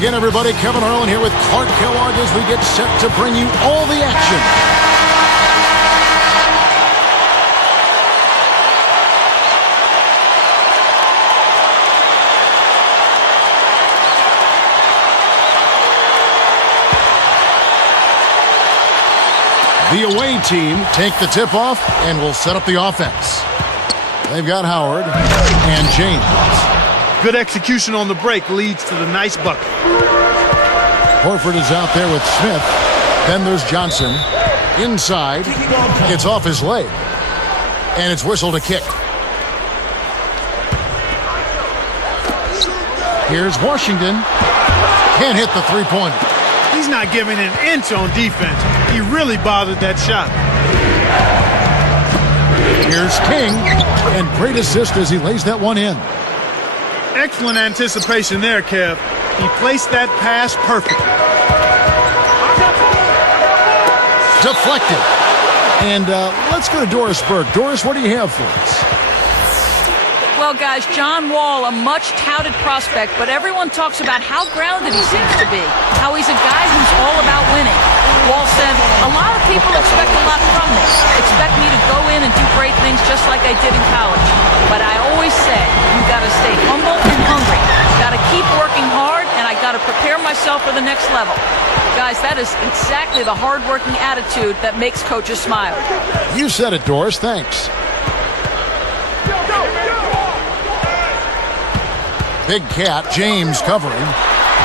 again, everybody. Kevin Harlan here with Clark Kellogg as we get set to bring you all the action. The away team take the tip-off and will set up the offense. They've got Howard and James. Good execution on the break leads to the nice bucket. Horford is out there with Smith. Then there's Johnson. Inside. It's off his leg. And it's whistled a kick. Here's Washington. Can't hit the three-pointer. He's not giving an inch on defense. He really bothered that shot. Here's King. And great assist as he lays that one in. Excellent anticipation there, Kev. He placed that pass perfectly. Deflected. And let's go to Doris Berg. Doris, what do you have for us? Well, guys, John Wall, a much-touted prospect, but everyone talks about how grounded he seems to be, how he's a guy who's all about winning. Wall said, a lot of people expect a lot from me, expect me to go in and do great things just like I did in college. But I always say, you got to stay humble and hungry. Got to keep working hard, and I got to prepare myself for the next level. Guys, that is exactly the hard-working attitude that makes coaches smile. You said it, Doris. Thanks. Big cat, James covering.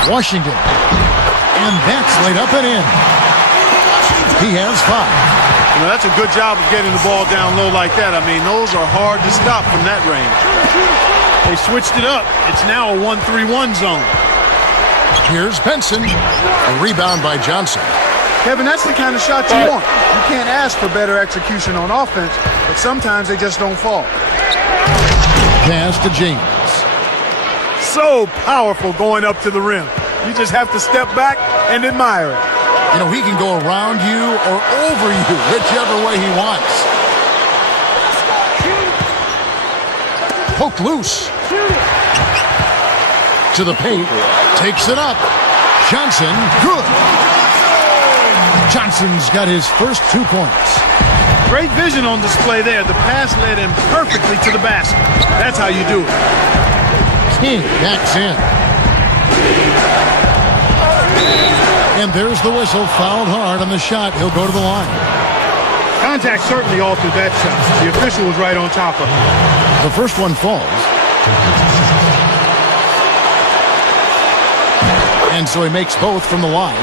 Washington. And that's laid up and in. He has 5. You know, that's a good job of getting the ball down low like that. I mean, those are hard to stop from that range. They switched it up. It's now a 1-3-1 zone. Here's Benson. A rebound by Johnson. Kevin, that's the kind of shot you want. You can't ask for better execution on offense, but sometimes they just don't fall. Pass to James. So powerful going up to the rim. You just have to step back and admire it. You know, he can go around you or over you, whichever way he wants. Poked loose. To the paint. Takes it up. Johnson, good. Johnson's got his first 2 points. Great vision on display there. The pass led him perfectly to the basket. That's how you do it. King backs in. And there's the whistle. Fouled hard on the shot. He'll go to the line. Contact certainly altered that shot. The official was right on top of it. The first one falls. And so he makes both from the line.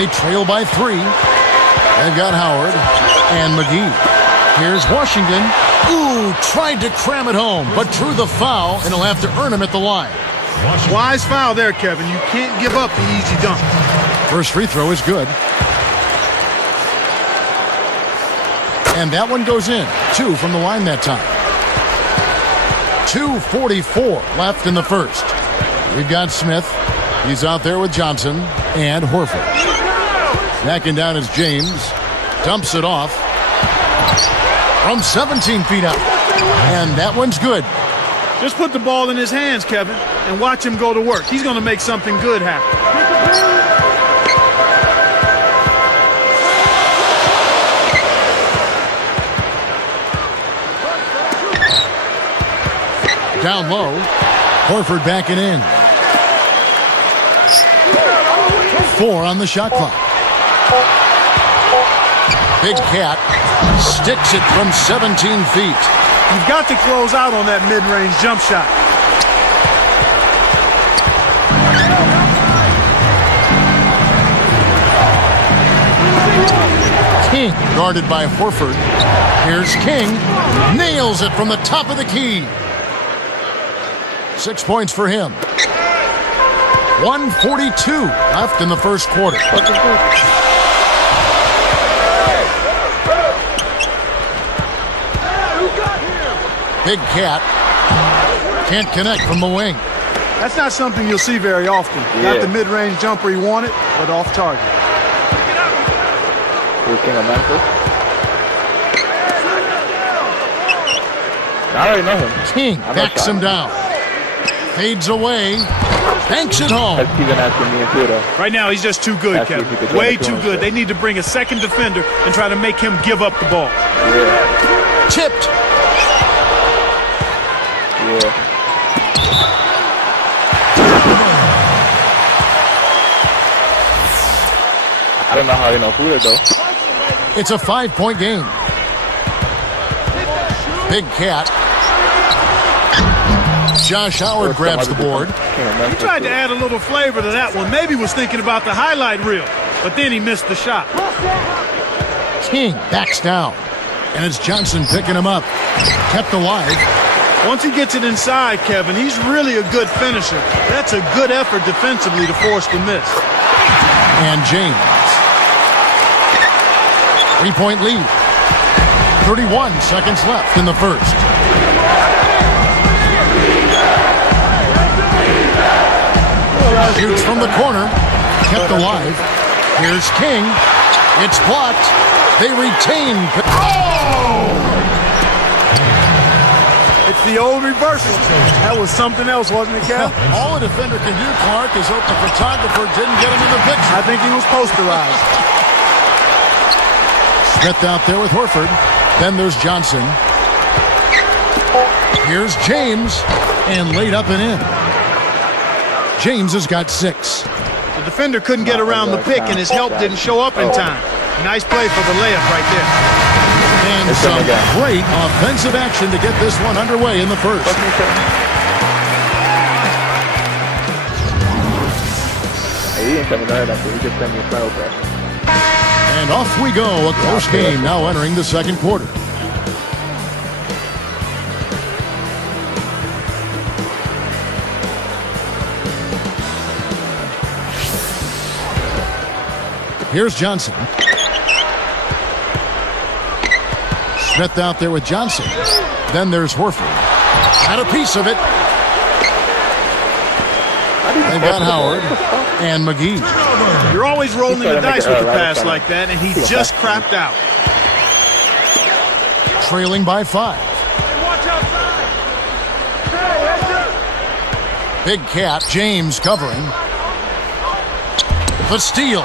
They trail by 3. They've got Howard and McGee. Here's Washington. Ooh, tried to cram it home, but drew the foul, and he'll have to earn him at the line. Wise foul there, Kevin. You can't give up the easy dunk. First free throw is good. And that one goes in. 2 from the line that time. 2:44 left in the first. We've got Smith. He's out there with Johnson and Horford. Backing down is James. Dumps it off. From 17 feet out. And that one's good. Just put the ball in his hands, Kevin, and watch him go to work. He's going to make something good happen. Down low. Horford backing in. 4 on the shot clock. Big cat sticks it from 17 feet. You've got to close out on that mid-range jump shot. King guarded by Horford. Here's King. Nails it from the top of the key. 6 points for him. 1:42 left in the first quarter. Big cat. Can't connect from the wing. That's not something you'll see very often. Yeah. Not the mid-range jumper he wanted, but off target. King of Memphis. I already know him. King backs him down. Fades away. Banks it home. That's even asking me too, though. Right now, he's just too good, That's Kevin. easy to do. Way too good. They need to bring a second defender and try to make him give up the ball. Yeah. Tipped. Yeah. I don't know how you know who it, though. It's a 5-point game. Big Cat. Josh Howard grabs the board. He tried to add a little flavor to that one. Maybe was thinking about the highlight reel, but then he missed the shot. King backs down. And it's Johnson picking him up. Kept alive. Once he gets it inside, Kevin, he's really a good finisher. That's a good effort defensively to force the miss. And James. 3-point lead. 31 seconds left in the first. Shoots from the corner. Kept alive. Here's King. It's blocked. They retain. Oh! It's the old reversal. That was something else, wasn't it, Kev? All a defender can do, Clark, is hope the photographer didn't get him in the picture. I think he was posterized. Smith out there with Horford. Then there's Johnson. Here's James. And laid up and in. James has got 6. The defender couldn't get around the pick, and his help didn't show up in time. Nice play for the layup right there. And some great offensive action to get this one underway in the first. He didn't tell me that. He just sent me a foul back. And off we go. A close game now entering the second quarter. Here's Johnson. Smith out there with Johnson. Then there's Horford. Got a piece of it. They've got Howard and McGee. You're always rolling the dice with a pass like that, and he just crapped out. Trailing by 5. Big Cat. James covering. The steal.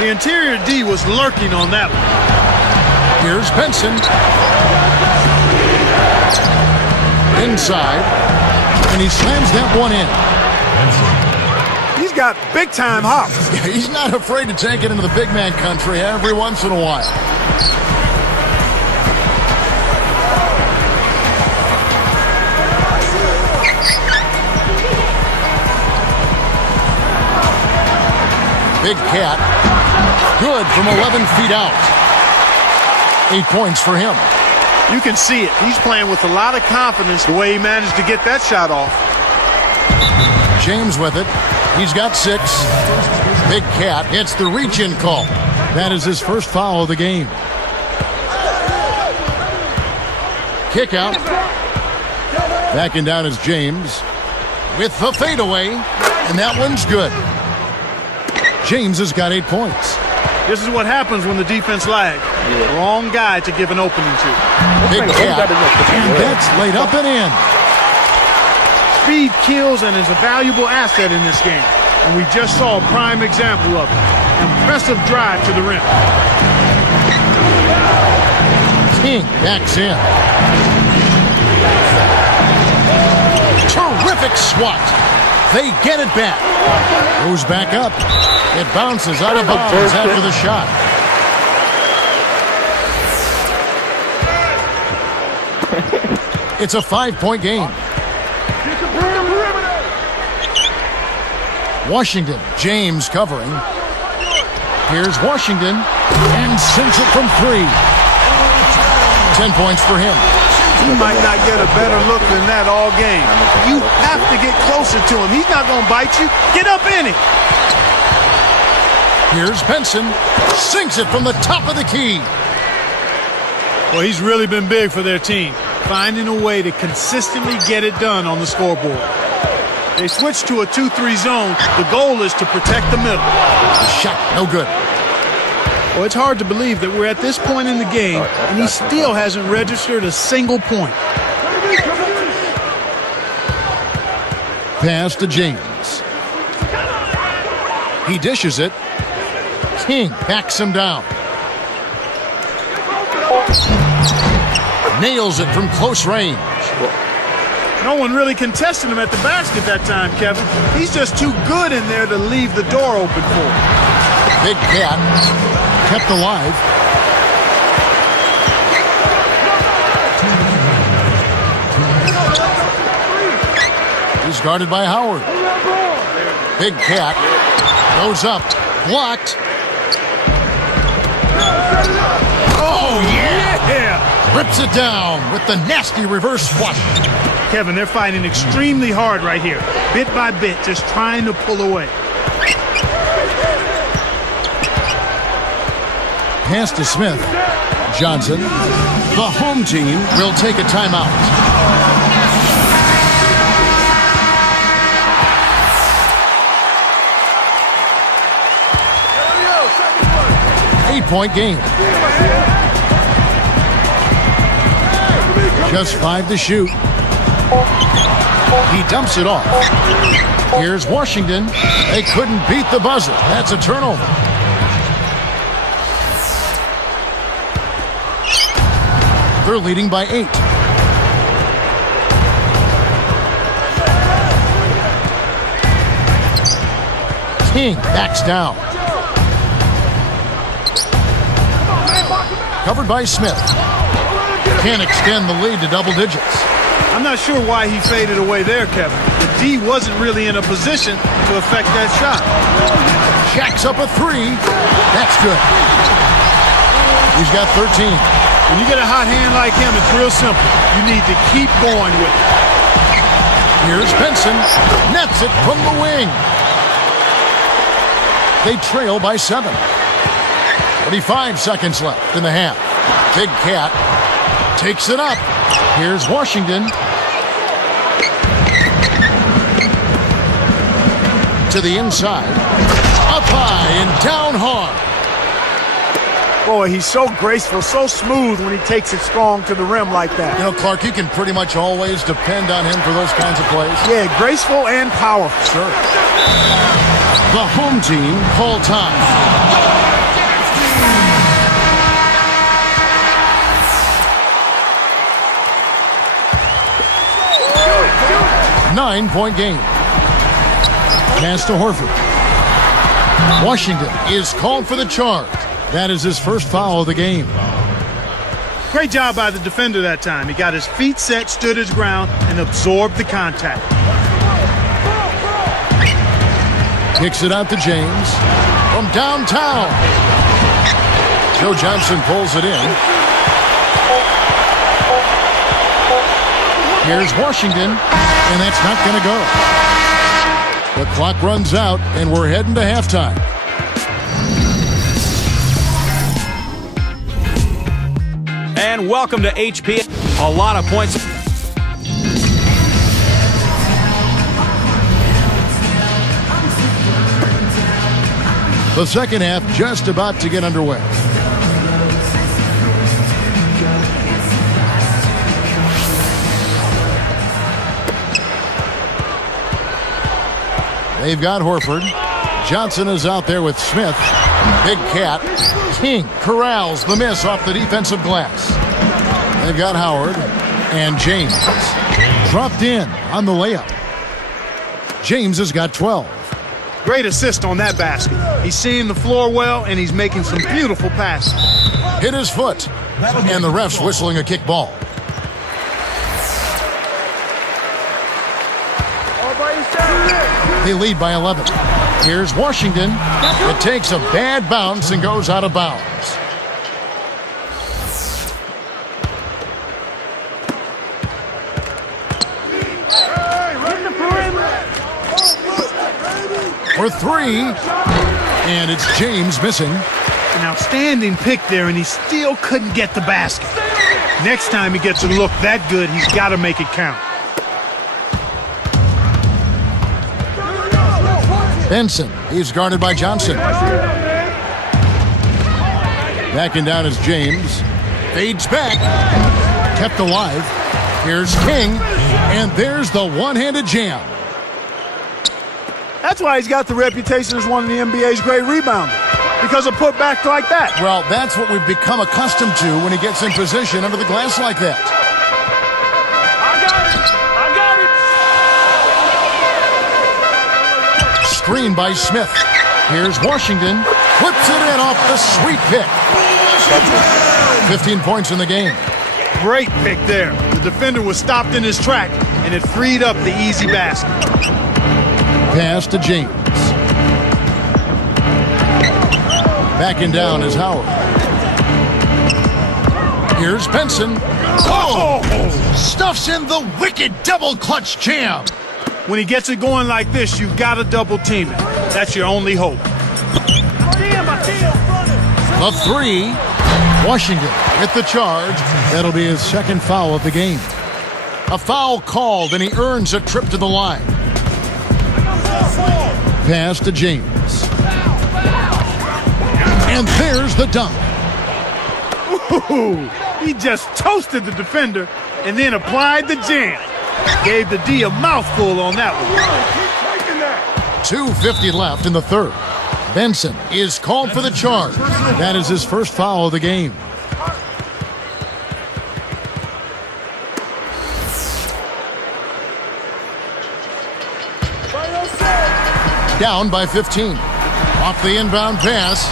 The interior D was lurking on that one. Here's Benson. Inside. And he slams that one in. He's got big-time hops. He's not afraid to take it into the big man country every once in a while. Big Cat. Good from 11 feet out. 8 points for him. You can see it. He's playing with a lot of confidence the way he managed to get that shot off. James with it. He's got 6. Big Cat hits the reach-in call. That is his first foul of the game. Kick out. Backing down is James with the fadeaway. And that one's good. James has got 8 points. This is what happens when the defense lags. Wrong guy to give an opening to. Big Cat. And that's laid up and in. Speed kills and is a valuable asset in this game. And we just saw a prime example of it. Impressive drive to the rim. King backs in. Terrific swat. They get it back. Goes back up. It bounces out of bounds after the shot. It's a 5-point game. Washington. James covering. Here's Washington. And sinks it from 3. 10 points for him. He might not get a better look than that all game. You have to get closer to him. He's not going to bite you. Get up in it. Here's Benson. Sinks it from the top of the key. Well, he's really been big for their team, finding a way to consistently get it done on the scoreboard. They switched to a 2-3 zone. The goal is to protect the middle. The shot, no good. Well, it's hard to believe that we're at this point in the game, and he still hasn't registered a single point. pass to James. He dishes it. King backs him down. Nails it from close range. No one really contested him at the basket that time, Kevin. He's just too good in there to leave the door open for him. Big Cat kept alive. He's guarded by Howard. Big Cat goes up. Blocked. Oh, yeah! Rips it down with the nasty reverse flush. Kevin, they're fighting extremely hard right here. Bit by bit, just trying to pull away. Pass to Smith. Johnson. The home team will take a timeout. 8-point game. Just 5 to shoot. He dumps it off. Here's Washington. They couldn't beat the buzzer. That's a turnover. They're leading by 8. King backs down. Covered by Smith. Can't extend the lead to double digits. I'm not sure why he faded away there, Kevin. The D wasn't really in a position to affect that shot. Shaq's up a 3. That's good. He's got 13. When you get a hot hand like him, it's real simple. You need to keep going with it. Here's Benson. Nets it from the wing. They trail by 7. 45 seconds left in the half. Big Cat takes it up. Here's Washington. To the inside. Up high and down hard. Boy, he's so graceful, so smooth when he takes it strong to the rim like that. You know, Clark, you can pretty much always depend on him for those kinds of plays. Yeah, graceful and powerful. Sure. The home team call time. 9-point game. Pass to Horford. Washington is called for the charge. That is his first foul of the game. Great job by the defender that time. He got his feet set, stood his ground, and absorbed the contact. Kicks it out to James from downtown. Joe Johnson pulls it in. Here's Washington, and that's not going to go. The clock runs out, and we're heading to halftime. And welcome to HP. A lot of points. The second half just about to get underway. They've got Horford. Johnson is out there with Smith. Big Cat. King corrals the miss off the defensive glass. They've got Howard and James. Dropped in on the layup. James has got 12. Great assist on that basket. He's seeing the floor well, and he's making some beautiful passes. Hit his foot. And the ref's whistling a kick ball. They lead by 11. Here's Washington. It takes a bad bounce and goes out of bounds. For 3. And it's James missing. An outstanding pick there, and he still couldn't get the basket. Next time he gets a look that good, he's got to make it count. Benson, he's guarded by Johnson. Backing down is James. Fades back. Kept alive. Here's King. And there's the one-handed jam. That's why he's got the reputation as one of the NBA's great rebounders, because of putbacks like that. Well, that's what we've become accustomed to when he gets in position under the glass like that. Screen by Smith. Here's Washington. Flips it in off the sweet pick. 15 points in the game. Great pick there. The defender was stopped in his track, and it freed up the easy basket. Pass to James. Backing down is Howard. Here's Benson. Oh! Stuffs in the wicked double clutch jam. When he gets it going like this, you've got to double team it. That's your only hope. A three. Washington with the charge. That'll be his second foul of the game. A foul called, and he earns a trip to the line. Pass to James. And there's the dunk. Ooh, he just toasted the defender and then applied the jam. Gave the D a mouthful on that one. 2:50 left in the third. Benson is called for the charge. That is his first foul of the game. Down by 15. Off the inbound pass.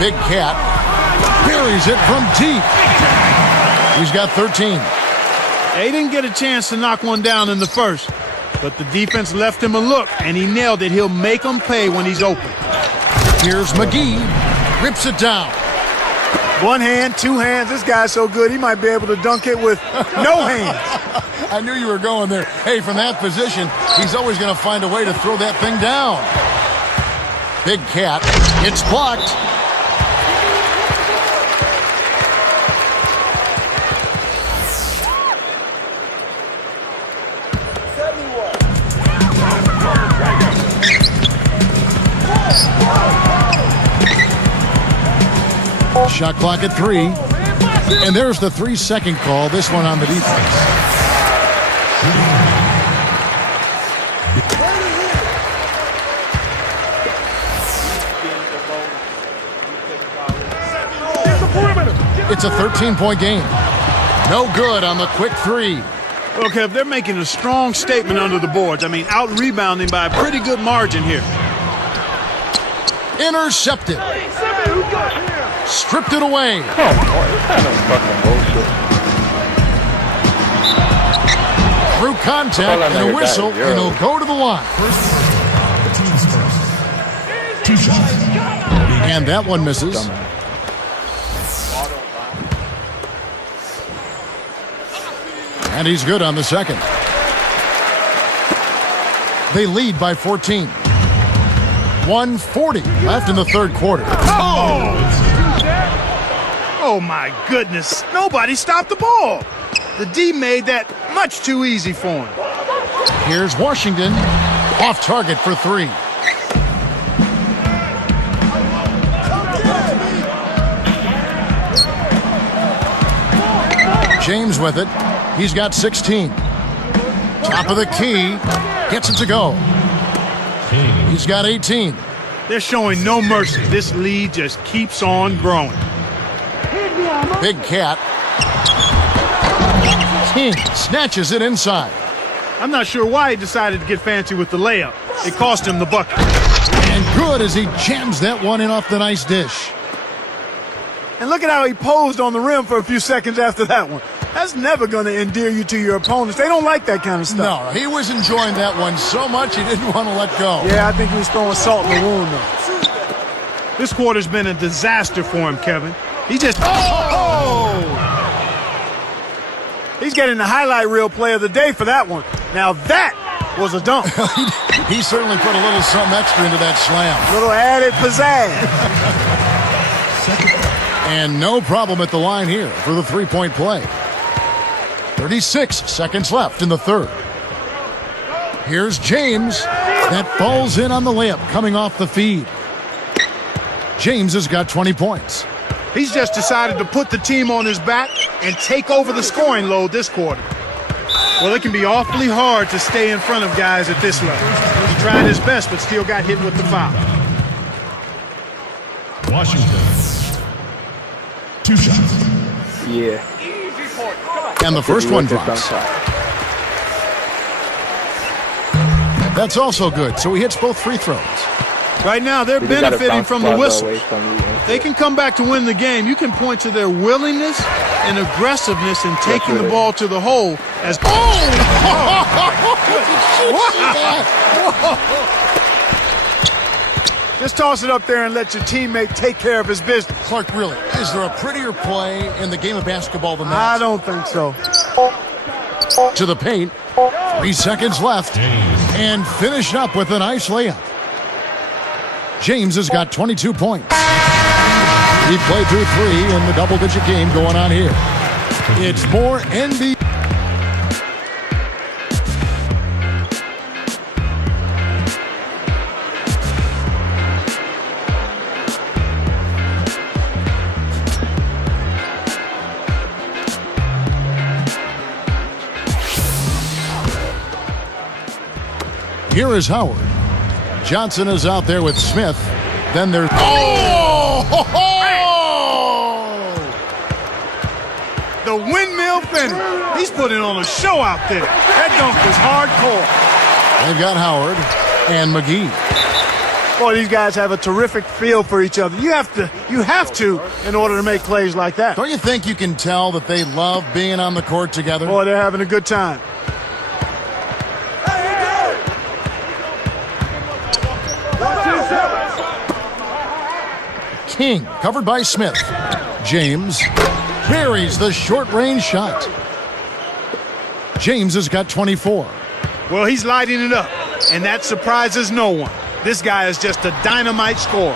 Big Cat buries it from deep. He's got 13. They didn't get a chance to knock one down in the first, but the defense left him a look, and he nailed it. He'll make them pay when he's open. Here's McGee. Rips it down. One hand, two hands. This guy's so good, he might be able to dunk it with no hands. I knew you were going there. Hey, from that position, he's always going to find a way to throw that thing down. Big Cat. It's blocked. Shot clock at 3. And there's the 3-second call, this one on the defense. It's a 13-point game. No good on the quick 3. Well, Kev, they're making a strong statement under the boards. I mean, out-rebounding by a pretty good margin here. Intercepted. Stripped it away. Through contact and a whistle, and he'll go to the line. And that one misses. And he's good on the second. They lead by 14. 1:40 left in the third quarter. Oh, my goodness. Nobody stopped the ball. The D made that much too easy for him. Here's Washington. Off target for 3. James with it. He's got 16. Top of the key. Gets it to go. He's got 18. They're showing no mercy. This lead just keeps on growing. Big Cat. King snatches it inside. I'm not sure why he decided to get fancy with the layup. It cost him the bucket. And good as he jams that one in off the nice dish. And look at how he posed on the rim for a few seconds after that one. That's never going to endear you to your opponents. They don't like that kind of stuff. No, he was enjoying that one so much he didn't want to let go. Yeah, I think he was throwing salt in the wound, though. This quarter's been a disaster for him, Kevin. He just... He's getting the highlight reel play of the day for that one. Now that was a dunk. He certainly put a little something extra into that slam. Little added pizzazz. And no problem at the line here for the three-point play. 36 seconds left in the third. Here's James. That falls in on the layup coming off the feed. James has got 20 points. He's just decided to put the team on his back and take over the scoring load this quarter. Well, it can be awfully hard to stay in front of guys at this level. He tried his best, but still got hit with the foul. Washington. 2 shots. Yeah. And the first one drops. That's also good, so he hits both free throws. Right now, they're benefiting from the whistle. They can come back to win the game. You can point to their willingness and aggressiveness in taking the ball to the hole as... Just toss it up there and let your teammate take care of his business. Clark, really, is there a prettier play in the game of basketball than that? I don't think so. To the paint, 3 seconds left, and finished up with a nice layup. James has got 22 points. He played through 3 in the double-digit game going on here. It's more NBA. Here is Howard. Johnson is out there with Smith. Then there's... The windmill finish. He's putting on a show out there. That dunk was hardcore. They've got Howard and McGee. Boy, these guys have a terrific feel for each other. You have to in order to make plays like that. Don't you think you can tell that they love being on the court together? Boy, they're having a good time. King, covered by Smith. James carries the short-range shot. James has got 24. Well, he's lighting it up, and that surprises no one. This guy is just a dynamite scorer.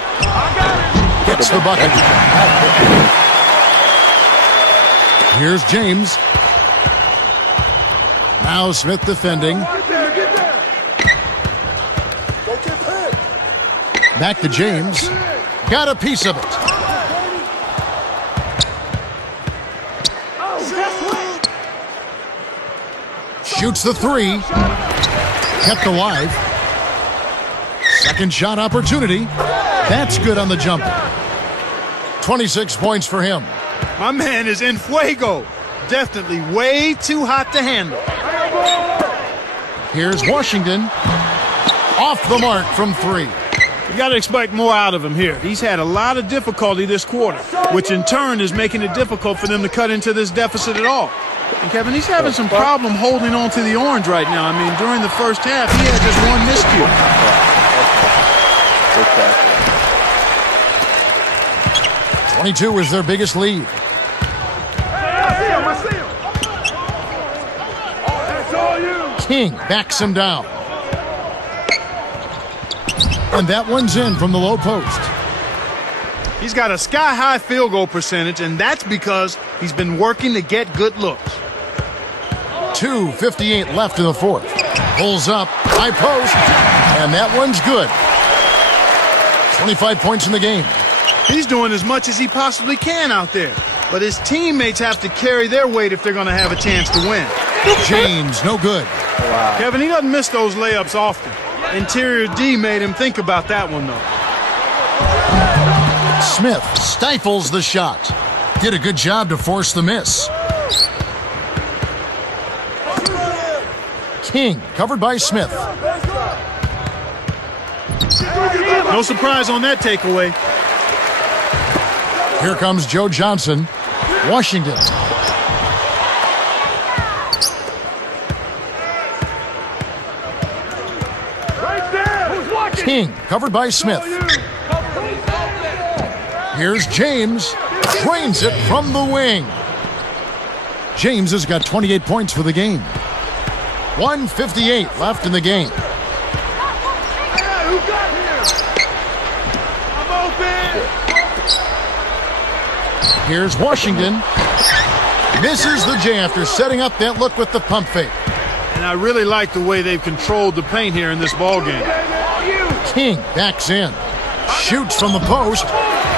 Gets the bucket. Here's James. Now Smith defending. Back to James. Got a piece of it. Shoots the 3. Kept alive. Second shot opportunity. That's good on the jumper. 26 points for him. My man is en fuego. Definitely way too hot to handle. Here's Washington. Off the mark from 3. You got to expect more out of him here. He's had a lot of difficulty this quarter, which in turn is making it difficult for them to cut into this deficit at all. And Kevin, he's having some problem holding on to the orange right now. I mean, during the first half, he had just one miscue. 22 is their biggest lead. King backs him down. And that one's in from the low post. He's got a sky-high field goal percentage, and that's because he's been working to get good looks. 2:58 left in the fourth. Pulls up, high post, and that one's good. 25 points in the game. He's doing as much as he possibly can out there, but his teammates have to carry their weight if they're going to have a chance to win. James, no good. Wow. Kevin, he doesn't miss those layups often. Interior D made him think about that one, though. Smith stifles the shot. Did a good job to force the miss. King, covered by Smith. No surprise on that takeaway. Here comes Joe Johnson. Washington. King, covered by Smith. Here's James. Drains it from the wing. James has got 28 points for the game. 1:58 left in the game. Here's Washington. Misses the J after setting up that look with the pump fake. And I really like the way they've controlled the paint here in this ball game. King backs in. Shoots from the post.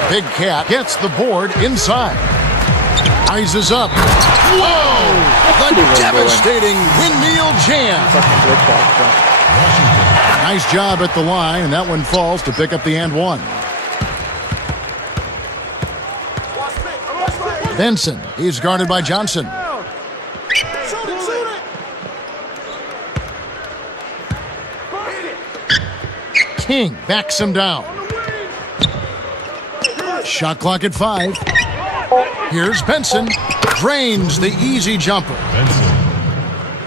Big Cat gets the board inside. Rises up. Whoa! The devastating windmill jam. Fucking glitch out, bro. Nice job at the line, and that one falls to pick up the and one. Benson, he's guarded by Johnson. King backs him down. Shot clock at 5. Here's Benson. Drains the easy jumper.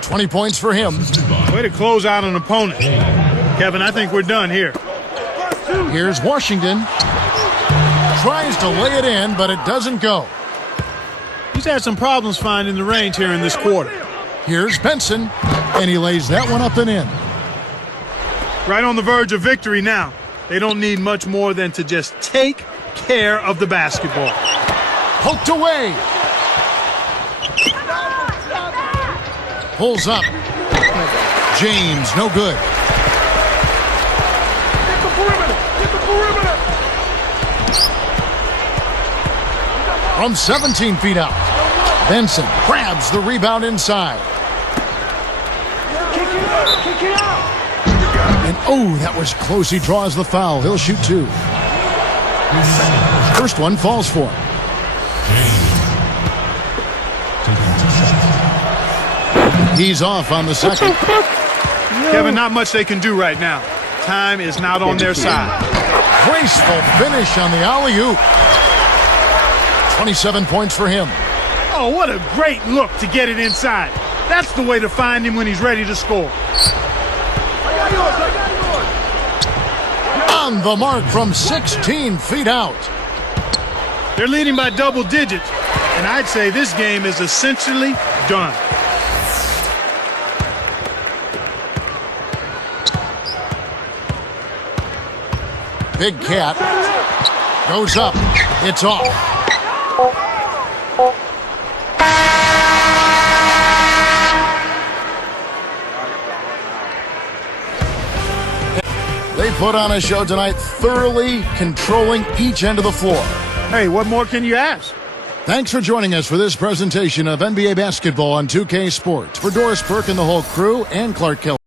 20 points for him. Way to close out an opponent. Kevin, I think we're done here. Here's Washington. Tries to lay it in, but it doesn't go. He's had some problems finding the range here in this quarter. Here's Benson, and he lays that one up and in. Right on the verge of victory now. They don't need much more than to just take care of the basketball. Poked away. Pulls up. James, no good. From 17 feet out. Benson grabs the rebound inside. And oh, that was close. He draws the foul. He'll shoot 2. First one falls for him. He's off on the second. Kevin, not much they can do right now. Time is not on their side. Graceful finish on the alley-oop. 27 points for him. Oh, what a great look to get it inside. That's the way to find him when he's ready to score. On the mark from 16 feet out. They're leading by double digits, and I'd say this game is essentially done. Big Cat goes up. It's off. They put on a show tonight, thoroughly controlling each end of the floor. Hey, what more can you ask? Thanks for joining us for this presentation of NBA basketball on 2K Sports. For Doris Burke and the whole crew and Clark Kelly.